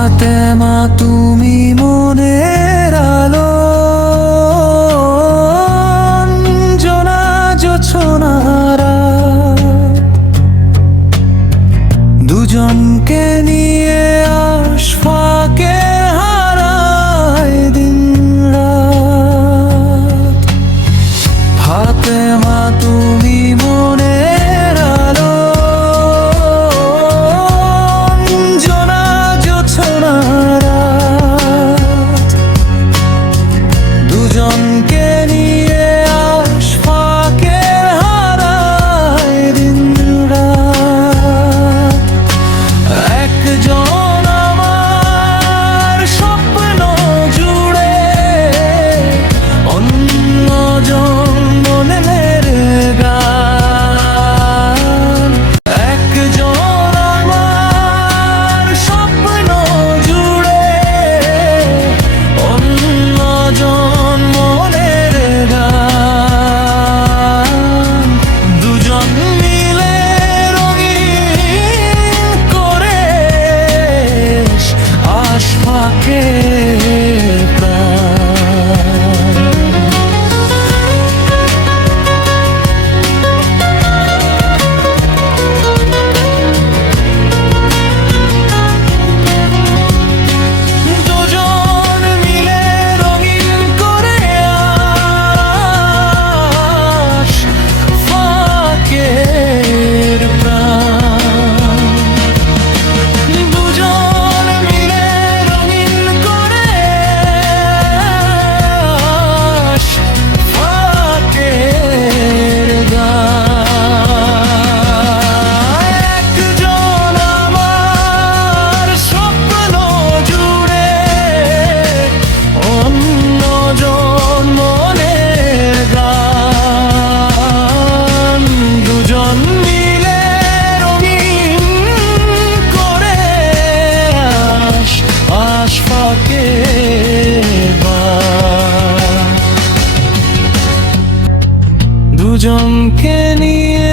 ফাতেমা তুমি মনের আলো, অঞ্জনা জোছনারা, দুজনকে নিয়ে আশফাকে হারায় দিন রাত। ফাতেমা তুমি মনের আলো, অঞ্জনা জোছনারা, দুজনকে নিয়ে আশফাকে হারায় দিন রাত। একজন আমার স্বপ্ন জুড়ে, অন্যজন মনের গান। একজন আমার স্বপ্ন জুড়ে, অন্যজন মনের গান। দুজন মিলে রঙিন করে আশফাকে দুজন মিলে রঙিন করে আশফাকের প্রাণ। দুজন মিলে রঙিন করে আশফাকের গান। একজন আমার স্বপ্ন জুড়ে, অন্যজন মনের গান। দুজন মিলে রঙিন করে আশফাকের গান। দুজনকে নিয়ে